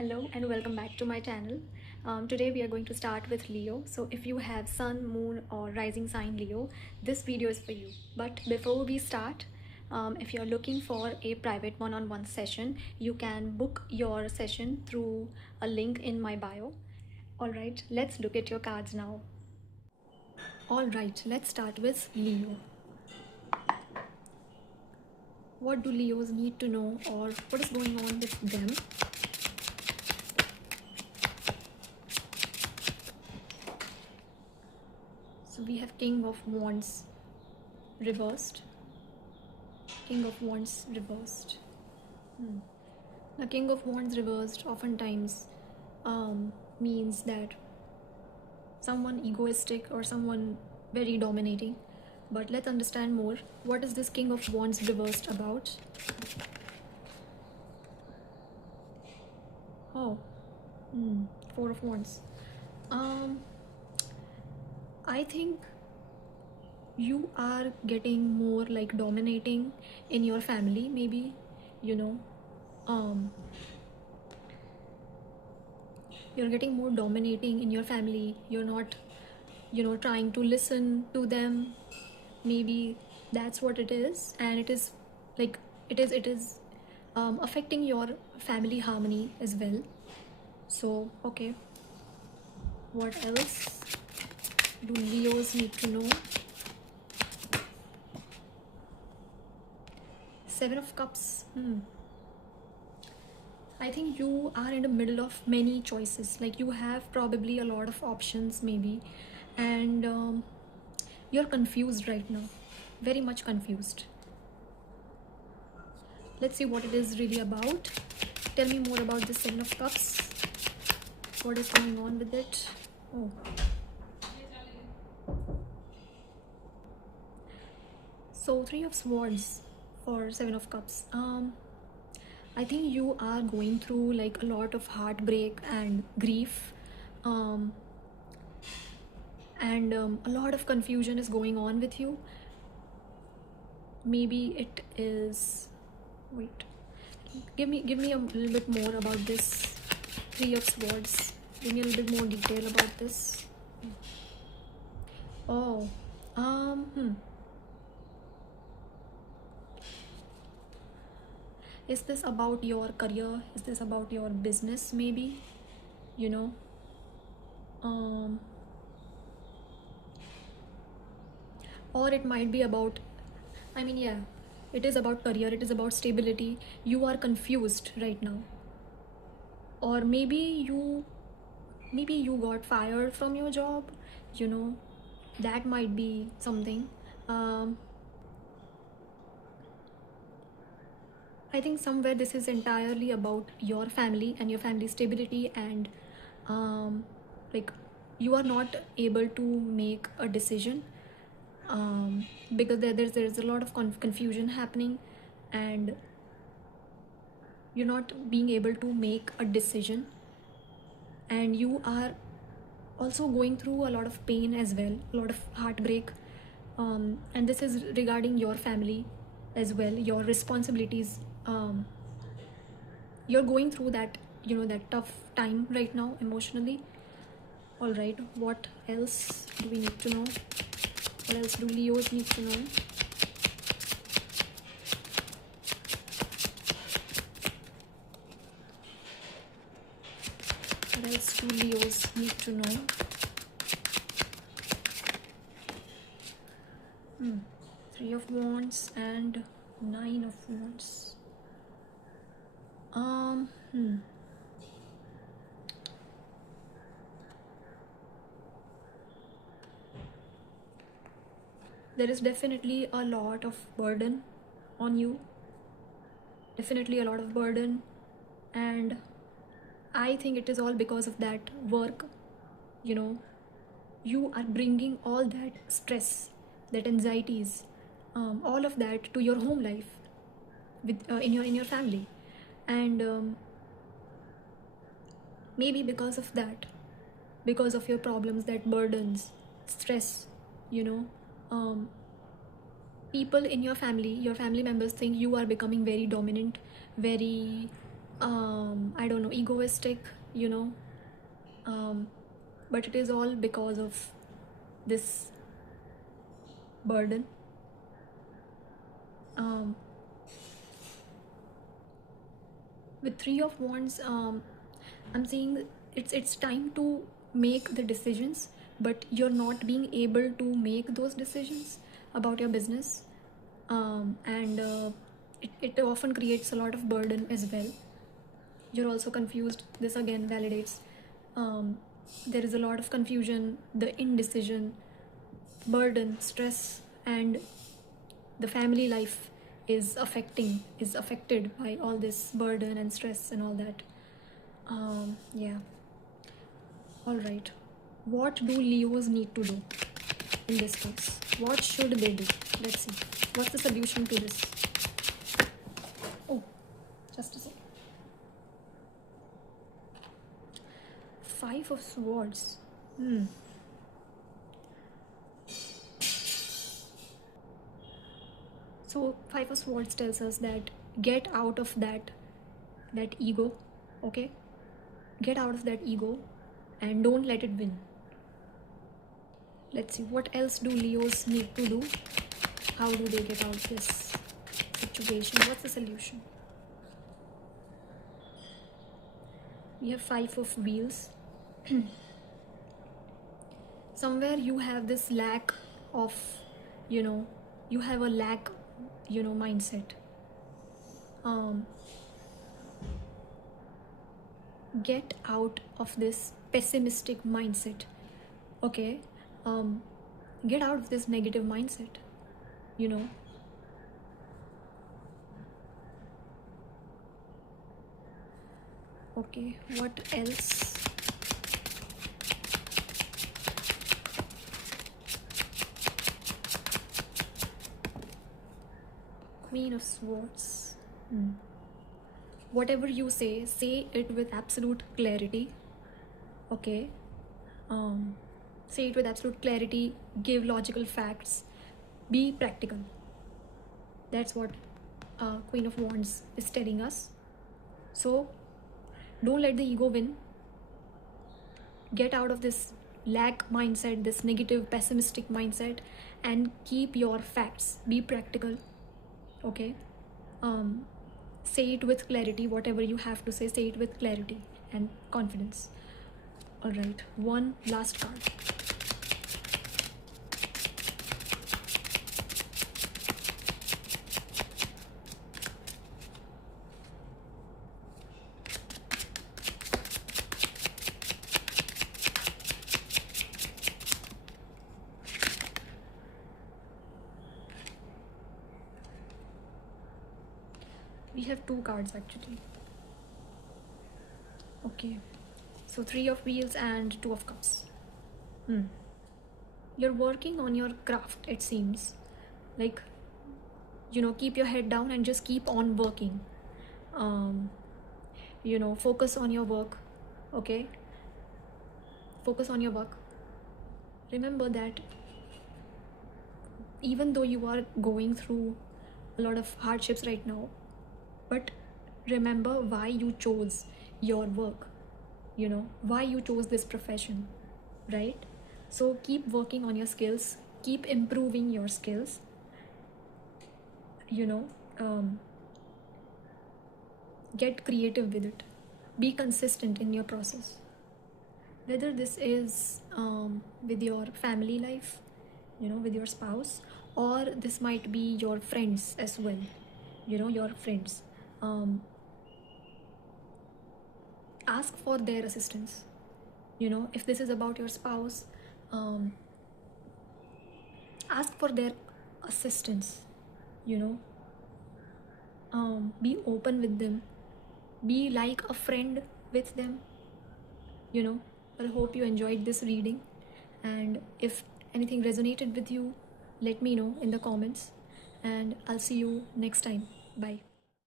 Hello and welcome back to my channel. Today we are going to start with Leo. So if you have sun, moon or rising sign Leo, this video is for you. But before we start, if you're looking for a private one-on-one session, you can book your session through a link in my bio. Alright, let's look at your cards now. Alright, let's start with Leo. What do Leos need to know, or what is going on with them? So we have King of Wands reversed. King of Wands reversed. The King of Wands reversed oftentimes means that someone egoistic or someone very dominating. But let's understand more. What is this King of Wands reversed about? Oh, Four of Wands. I think you are getting more like dominating in your family, maybe, you're getting more dominating in your family. You're not, trying to listen to them. Maybe that's what it is, and it is like it is affecting your family harmony as well. So okay, what else do Leos need to know? Seven of Cups. I think you are in the middle of many choices. Like you have probably a lot of options maybe, and you're confused right now, very much confused. Let's see what it is really about. Tell me more about this Seven of Cups. What is going on with it? Oh. So Three of Swords for Seven of Cups. I think you are going through like a lot of heartbreak and grief, and a lot of confusion is going on with you. Maybe it is, wait, give me a little bit more about this Three of Swords. Give me a little bit more detail about this. Oh, is this about your career? Is this about your business? Maybe, or it might be about, it is about career, it is about stability. You are confused right now, or maybe you got fired from your job. That might be something. I think somewhere this is entirely about your family and your family stability, and like you are not able to make a decision because there's a lot of confusion happening, and you're not being able to make a decision, and you are also going through a lot of pain as well, a lot of heartbreak, and this is regarding your family as well, your responsibilities. You're going through that, that tough time right now emotionally. All right, what else do we need to know? What else do Leos need to know? What else do Leos need to know? Three of Wands and Nine of Wands. There is definitely a lot of burden on you. Definitely a lot of burden, and I think it is all because of that work. You are bringing all that stress, that anxieties, all of that to your home life, with in your family, and maybe because of that, because of your problems, that burdens, stress, people in your family members think you are becoming very dominant, very I don't know, egoistic, you know. um, but it is all because of this burden. um, with Three of Wands, I'm saying it's time to make the decisions, but you're not being able to make those decisions about your business. And it often creates a lot of burden as well. You're also confused. This again validates, um, there is a lot of confusion, the indecision, burden, stress, and the family life is affected by all this burden and stress and all that. Yeah. All right. What do Leos need to do in this case? What should they do? Let's see. What's the solution to this? Oh, just a second. Five of Swords. So Five of Swords tells us that get out of that ego, okay? Get out of that ego and don't let it win. Let's see, what else do Leos need to do? How do they get out of this situation? What's the solution? We have Five of Wheels. Somewhere you have this lack of, you have a lack, mindset. Get out of this pessimistic mindset, okay? Get out of this negative mindset, okay. What else? Queen of Swords. Whatever you say it with absolute clarity, okay? Say it with absolute clarity, give logical facts, be practical. That's what Queen of Wands is telling us. So don't let the ego win. Get out of this lack mindset, this negative pessimistic mindset, and keep your facts. Be practical, okay? Say it with clarity. Whatever you have to say it with clarity and confidence. All right, one last card. We have two cards actually. Okay, so Three of Wheels and Two of Cups. You're working on your craft, it seems. Like, keep your head down and just keep on working. Focus on your work, okay? Focus on your work. Remember that even though you are going through a lot of hardships right now, but remember why you chose your work, why you chose this profession, right? So keep working on your skills, keep improving your skills, get creative with it, be consistent in your process. Whether this is with your family life, with your spouse, or this might be your friends as well, your friends. Ask for their assistance. If this is about your spouse, ask for their assistance. Be open with them, be like a friend with them. I hope you enjoyed this reading, and if anything resonated with you, let me know in the comments, and I'll see you next time. Bye.